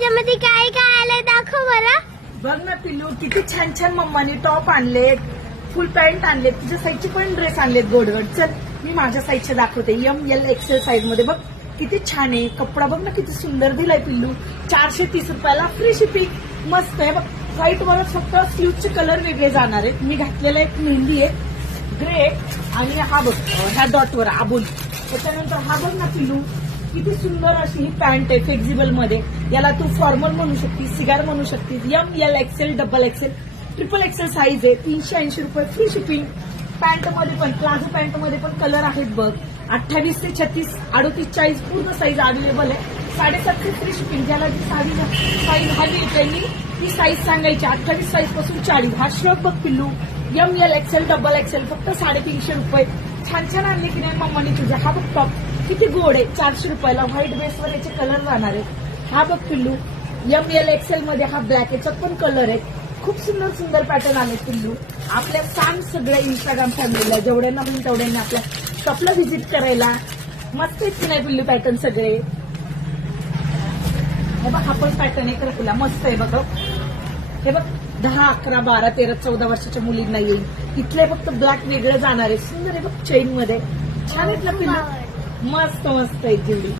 याच्यामध्ये काय काय आलंय दाखव मला. बघ ना पिल्लू, किती छान छान मम्माने टॉप आणलेत, फुल पॅन्ट आणलेत, तुझ्या साईजचे पण ड्रेस आणलेत गोडगड. चल मी माझ्या साईजचे दाखवते. ML XL साईज मध्ये बघ किती छान आहे. कपडा बघ ना किती सुंदर दिलाय पिल्लू. 430 रुपयाला फ्री शिपिंग. मस्त आहे बघ. व्हाईट वर फक्त स्लीवचे कलर वेगळे जाणार आहेत. मी घातलेला एक मेहंदी आहे ग्रे, आणि हा बघ ह्या डॉटवर आबोली. त्याच्यानंतर हा बघ ना पिल्लू, किती सुंदर अशी ही पॅन्ट आहे फ्लेक्झिबल मध्ये. याला तू फॉर्मल म्हणू शकतीस, सिगार म्हणू शकतीस. ML XL XXL XXL size आहे. 380 रुपये फ्री शिपिंग. पॅन्ट मध्ये पण, प्लाझो पॅन्ट मध्ये पण कलर आहेत बघ. 28 ते 36, 38, 40 पूर्ण साईज अवेलेबल आहे. 750 फ्री शिपिंग. ज्याला जी साईज हवी आहे त्यांनी ती साईज सांगायची. 28 साईज पासून 40. हा श्रग बघ पिल्लू, ML XL XXL फक्त 350 रुपये. छान छान आणले की नाही मम्माने तुझ्या. हा बघ टॉप किती गोड आहे, 400 रुपयाला. व्हाईट बेसवर याचे कलर राहणार आहेत. हा बघ पिल्लू, ML XL मध्ये हा ब्लॅक, याच्यात पण कलर आहे. खूप सुंदर सुंदर पॅटर्न आले पिल्लू. आपल्या सांग सगळ्या इंस्टाग्राम फॅमिलीला, जेवढ्यांना होईल तेवढ्यांना आपल्या शॉपला व्हिजिट करायला. मस्त आहेत की नाही पिल्लू पॅटर्न सगळे. हे बघ हा पण पॅटर्न आहे तुला, मस्त आहे बघ. हे बघ 10, 11, 12, 13, 14 वर्षाच्या मुलींना येईल. इथले फक्त ब्लॅक वेगळं जाणार आहे. सुंदर आहे बघ चेन मध्ये. छान आहेत ना पिल्लू, मस्त मस्त आहे जेवढी.